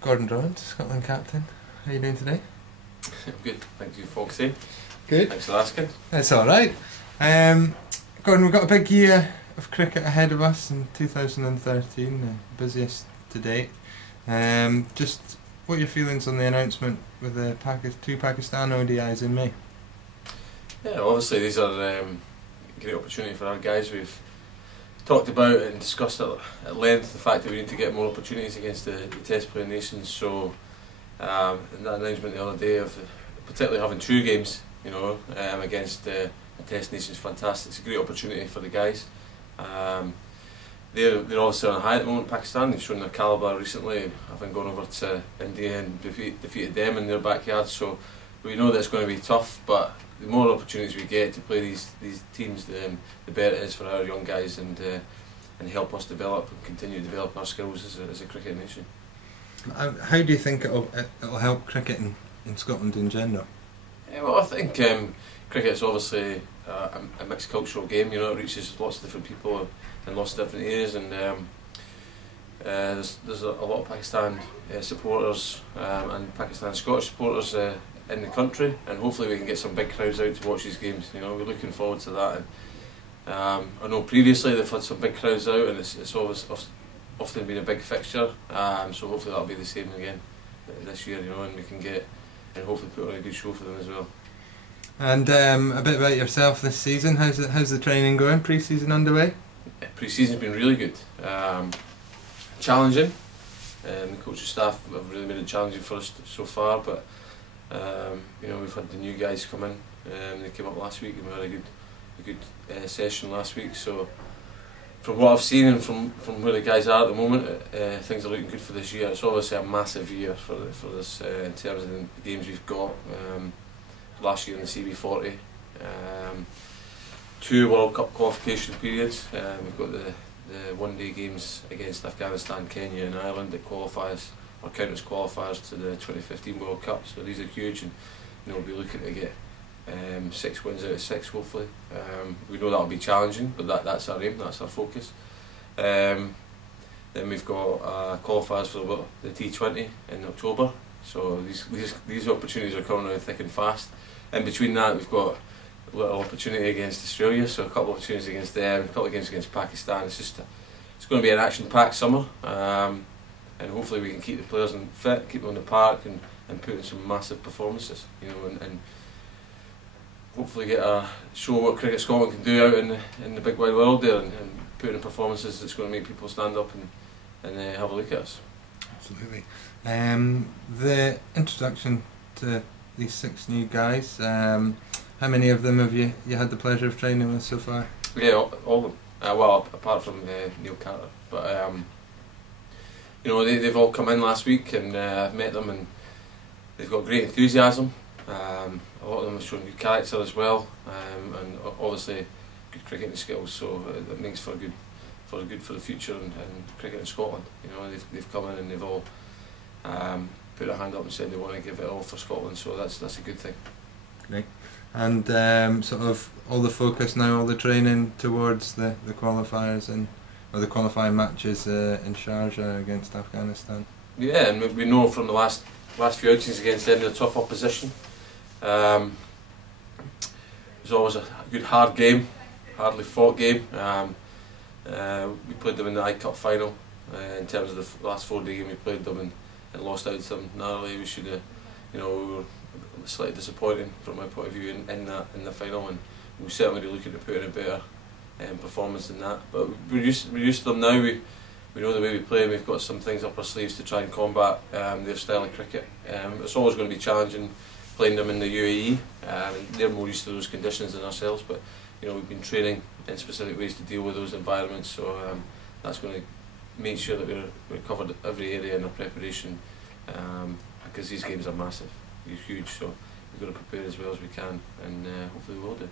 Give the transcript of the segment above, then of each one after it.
Gordon Drummond, Scotland captain. How are you doing today? Good, thank you, Foxy. Good. Thanks for asking. That's alright. Gordon, we've got a big year of cricket ahead of us in 2013, the busiest to date. Just what are your feelings on the announcement with the two Pakistan ODIs in May? Yeah, obviously these are a great opportunity for our guys. We've talked about and discussed at length the fact that we need to get more opportunities against the Test playing nations. So, in that announcement the other day of particularly having two games, against the Test nations, fantastic. It's a great opportunity for the guys. They're obviously on a high at the moment. Pakistan, they've shown their calibre recently, having gone over to India and defeated them in their backyard. So we know that it's going to be tough, but the more opportunities we get to play these teams, the better it is for our young guys and help us develop and continue to develop our skills as a cricket nation. How do you think it'll help cricket in Scotland in general? Yeah, well, I think cricket's obviously a mixed cultural game. It reaches lots of different people in lots of different areas, and there's a lot of Pakistan supporters and Pakistan Scottish supporters in the country, and hopefully we can get some big crowds out to watch these games. We're looking forward to that. And I know previously they've had some big crowds out, and it's always often been a big fixture. So hopefully that'll be the same again this year. And we can get and hopefully put on a good show for them as well. And a bit about yourself this season. How's the training going? Pre-season underway? Pre-season's been really good. Challenging. The coaching staff have really made it challenging for us so far, but we've had the new guys come in. They came up last week and we had a good session last week. So from what I've seen and from where the guys are at the moment, things are looking good for this year. It's obviously a massive year for this in terms of the games we've got. Last year in the CB40, 2 World Cup qualification periods. We've got the one-day games against Afghanistan, Kenya and Ireland that qualify us or count as qualifiers to the 2015 World Cup. So these are huge, and we'll be looking to get 6 wins out of 6 hopefully. We know that'll be challenging, but that's our aim, that's our focus. Then we've got qualifiers for the T20 in October. So these opportunities are coming out thick and fast. In between that, we've got a little opportunity against Australia, so a couple of opportunities against them, a couple of games against Pakistan. It's going to be an action-packed summer, and hopefully we can keep the players fit, keep them on the park, and put in some massive performances. And hopefully show what Cricket Scotland can do out in the big wide world there, and put in performances that's going to make people stand up and have a look at us. Absolutely. The introduction to these 6 new guys, how many of them have you had the pleasure of training with so far? Yeah, all of them. Well, apart from Neil Carter, but they've all come in last week, and I've met them, and they've got great enthusiasm. A lot of them have shown good character as well, and obviously good cricketing skills. So that makes for good for the future and cricket in Scotland. They've come in and they've all put a hand up and said they want to give it all for Scotland. So that's a good thing. Great. And sort of all the focus now, all the training towards the qualifiers or the qualifying matches in Sharjah against Afghanistan. Yeah, and we know from the last few outings against them, they're tough opposition. It was always a good hard game, hardly fought game. We played them in the I-Cup final. In terms of the last 4-day game, we played them and lost out to them narrowly. We should have, we were slightly disappointing from my point of view in the final, and we're certainly looking to put in a better performance than that. But we're used to them now. We know the way we play, and we've got some things up our sleeves to try and combat their style of cricket. It's always going to be challenging playing them in the UAE. They're more used to those conditions than ourselves, but we've been training in specific ways to deal with those environments. So that's going to make sure that we're covered every area in our preparation, because these games are massive, they're huge. So we've got to prepare as well as we can, and hopefully we will do.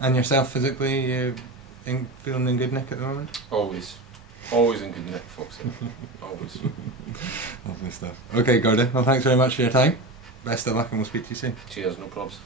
And yourself physically, you feeling in good nick at the moment? Always in good nick, Foxy. Always. Lovely stuff. Okay, Gordon. Well, thanks very much for your time. Best of luck, and we'll speak to you soon. Cheers, no probs.